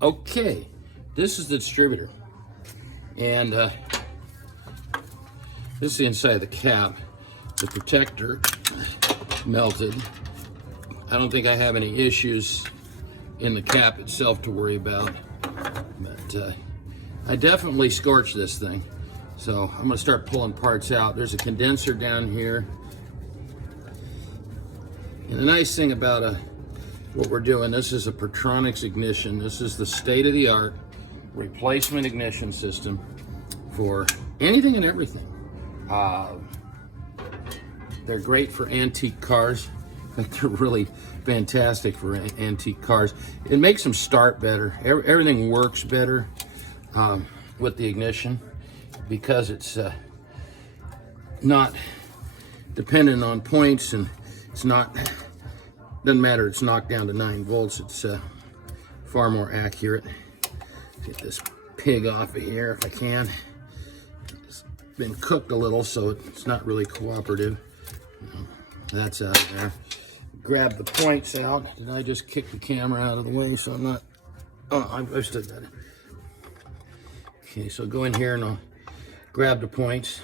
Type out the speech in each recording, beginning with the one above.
Okay, this is the distributor, and this is the inside of the cap. The protector melted. I don't think I have any issues in the cap itself to worry about, but I definitely scorched this thing. So I'm gonna start pulling parts out. There's a condenser down here. And the nice thing about what we're doing, this is a Pertronix ignition. This is the state-of-the-art replacement ignition system for anything and everything. They're great for antique cars. I think they're really fantastic for antique cars. It makes them start better. Everything works better with the ignition because it's not dependent on points, and it's not, doesn't matter, it's knocked down to 9 volts. It's far more accurate. Get this pig off of here if I can. It's been cooked a little, so it's not really cooperative. That's out of there. Grab the points out. Did I just kick the camera out of the way so I'm not, oh, I've still got it. Okay, so go in here and I'll grab the points.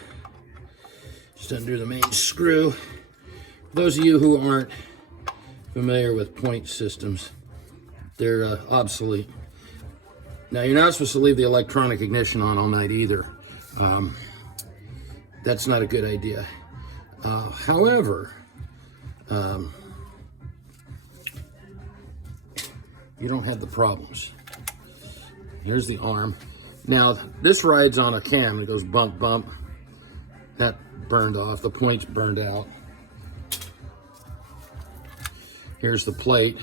Just undo the main screw. For those of you who aren't familiar with point systems, they're obsolete. Now, you're not supposed to leave the electronic ignition on all night either. That's not a good idea. However, you don't have the problems. Here's the arm. Now, this rides on a cam. It goes bump, bump. That burned off. The point's burned out. Here's the plate.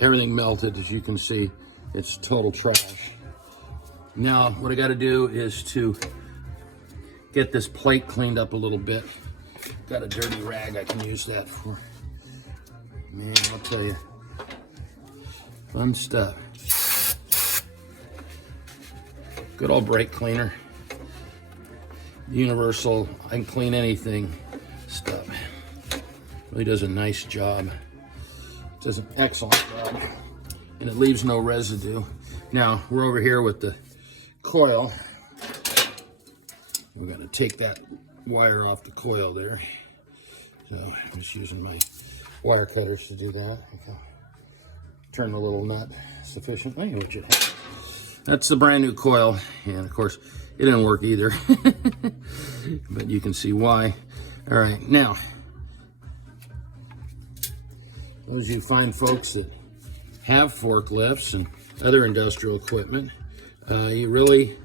Everything melted, as you can see. It's total trash. Now, what I got to do is to get this plate cleaned up a little bit. Got a dirty rag I can use that for. Man, I'll tell you. Fun stuff. Good old brake cleaner. Universal, I can clean anything stuff. Really does a nice job. Does an excellent job. And it leaves no residue. Now, we're over here with the coil. We're gonna take that wire off the coil there. So I'm just using my wire cutters to do that. Okay. Turn the little nut sufficiently, which it has. That's the brand new coil, and of course it didn't work either. But you can see why. All right, now those of you fine folks that have forklifts and other industrial equipment, you really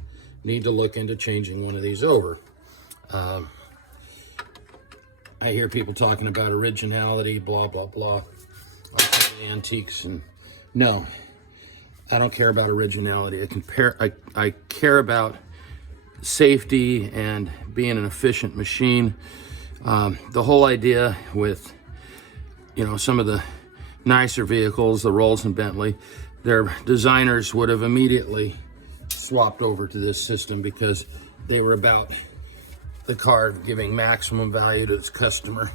need to look into changing one of these over. I hear people talking about originality, blah, blah, blah, antiques, and no, I don't care about originality. I care about safety and being an efficient machine. The whole idea with, you know, some of the nicer vehicles, the Rolls and Bentley, their designers would have immediately swapped over to this system because they were about the car giving maximum value to its customer.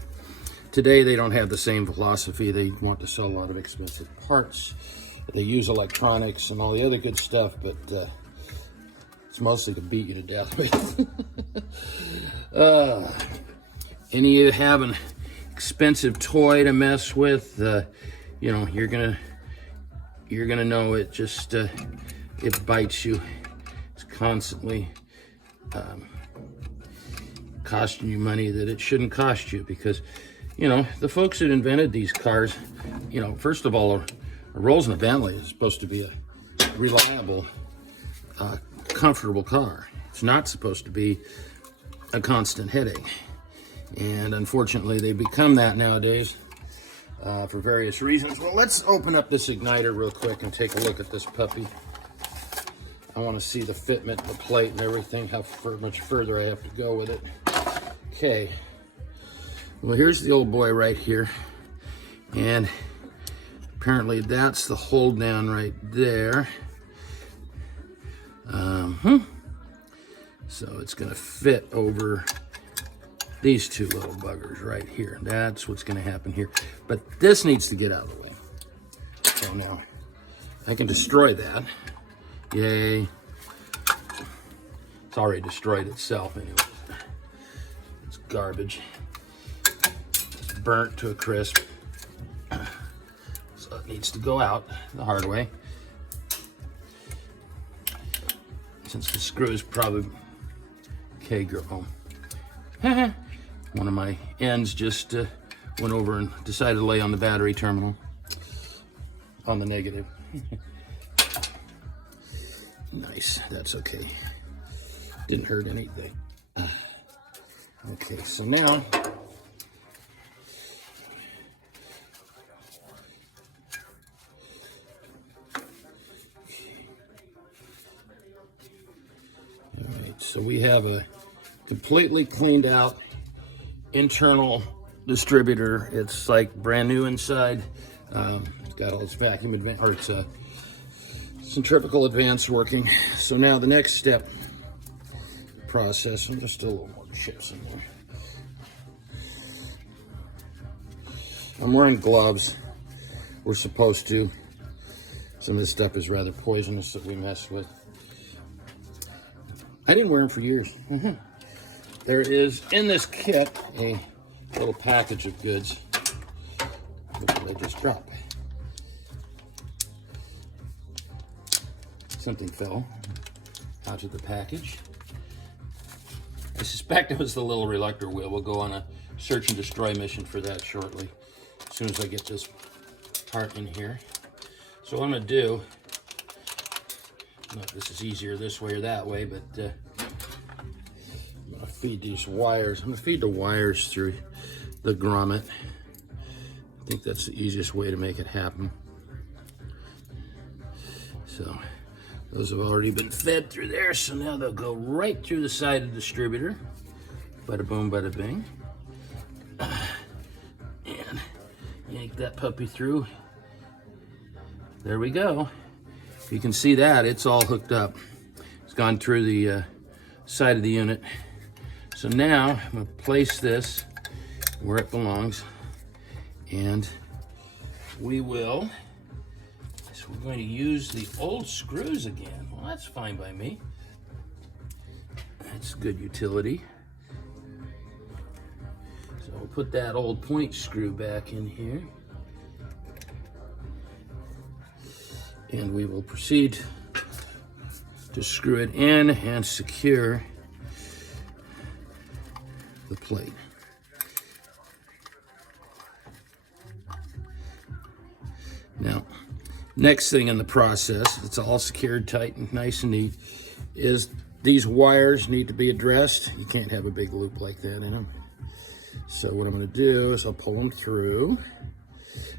Today, they don't have the same philosophy. They want to sell a lot of expensive parts. They use electronics and all the other good stuff, but it's mostly to beat you to death with. Any of you have an expensive toy to mess with, you know, you're gonna know it just it bites you. It's constantly costing you money that it shouldn't cost you, because, you know, the folks that invented these cars, you know, first of all, a Rolls and a Bentley is supposed to be a reliable, comfortable car. It's not supposed to be a constant headache. And unfortunately, they become that nowadays for various reasons. Well, let's open up this igniter real quick and take a look at this puppy. I want to see the fitment, the plate, and everything, how much further I have to go with it. Okay. Well, here's the old boy right here. And apparently that's the hold down right there. So it's going to fit over these two little buggers right here. That's what's going to happen here. But this needs to get out of the way. So now, I can destroy that. Yay. It's already destroyed itself anyway. It's garbage. It's burnt to a crisp. So it needs to go out the hard way. Since the screw is probably... Okay, girl. One of my ends just went over and decided to lay on the battery terminal. On the negative. Nice, that's okay. Didn't hurt anything. Okay, so now so we have a completely cleaned out internal distributor. It's like brand new inside. It's got all its vacuum advance, or its centrifugal advance working. So now the next step process, and just a little more chips in there. I'm wearing gloves. We're supposed to. Some of this stuff is rather poisonous that we mess with. I didn't wear them for years. There is in this kit a little package of goods. What did I just drop? Something fell out of the package. I suspect it was the little reluctor wheel. We'll go on a search and destroy mission for that shortly, as soon as I get this part in here. So what I'm going to do, this is easier this way or that way, but I'm going to feed these wires. I'm going to feed the wires through the grommet. I think that's the easiest way to make it happen. So those have already been fed through there, so now they'll go right through the side of the distributor. Bada boom, bada bing. And yank that puppy through. There we go. You can see that it's all hooked up. It's gone through the side of the unit. So now I'm going to place this where it belongs, and we will. So we're going to use the old screws again. Well, that's fine by me. That's good utility. So we'll put that old point screw back in here. And we will proceed to screw it in and secure the plate. Now, next thing in the process, it's all secured tight and nice and neat, is these wires need to be addressed. You can't have a big loop like that in them. So what I'm going to do is I'll pull them through.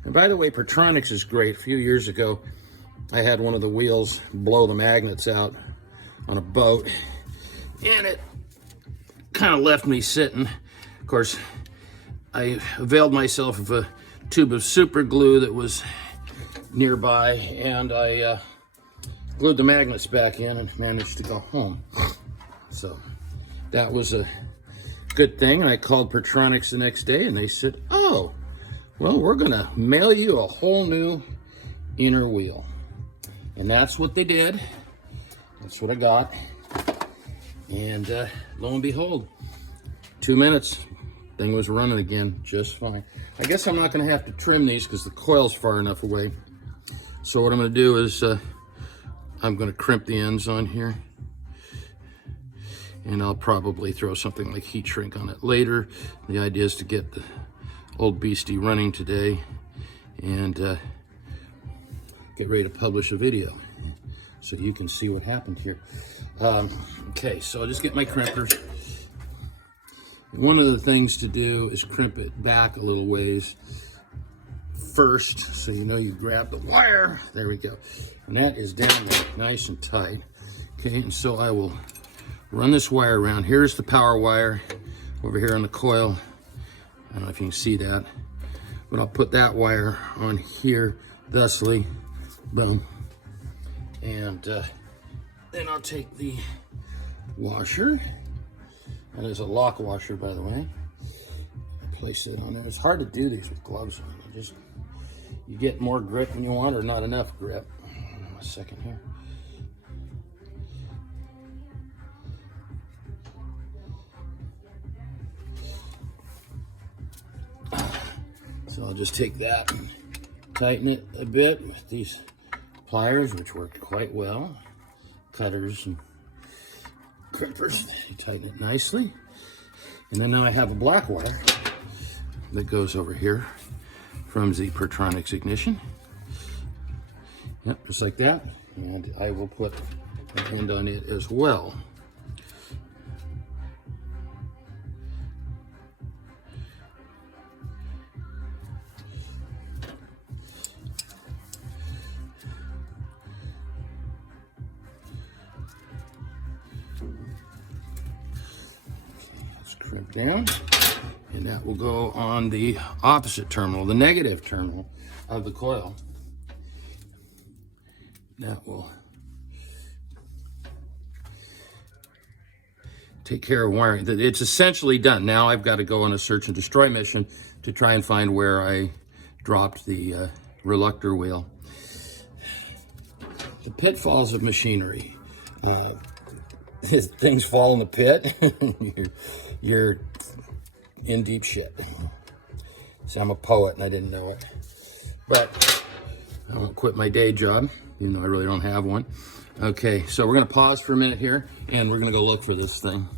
And by the way, Pertronix is great. A few years ago, I had one of the wheels blow the magnets out on a boat, and it kind of left me sitting. Of course, I availed myself of a tube of super glue that was nearby, and I glued the magnets back in and managed to go home. So that was a good thing. And I called Pertronix the next day, and they said, oh, well, we're going to mail you a whole new inner wheel. And that's what they did. That's what I got. And lo and behold, 2 minutes, thing was running again just fine. I guess I'm not going to have to trim these because the coil's far enough away. So what I'm going to do is I'm going to crimp the ends on here. And I'll probably throw something like heat shrink on it later. The idea is to get the old beastie running today and get ready to publish a video so you can see what happened here. Okay, so I'll just get my crimpers. And one of the things to do is crimp it back a little ways first, so you know you grab the wire. There we go. And that is down there, nice and tight. Okay, and so I will run this wire around. Here's the power wire over here on the coil. I don't know if you can see that, but I'll put that wire on here thusly. Boom. And then I'll take the washer. And there's a lock washer, by the way. Place it on there. It's hard to do these with gloves on. You get more grip than you want, or not enough grip. a second here. So I'll just take that and tighten it a bit with these pliers, which work quite well. Cutters and crimpers, you tighten it nicely. And then now I have a black wire that goes over here from the Pertronix ignition. Yep, just like that. And I will put an end on it as well. Crimp down, and that will go on the opposite terminal, the negative terminal of the coil. That will take care of wiring. It's essentially done. Now I've got to go on a search and destroy mission to try and find where I dropped the reluctor wheel. The pitfalls of machinery. Things fall in the pit, you're in deep shit. See, I'm a poet and I didn't know it. But I won't quit my day job, even though I really don't have one. Okay, so we're gonna pause for a minute here and we're gonna go look for this thing.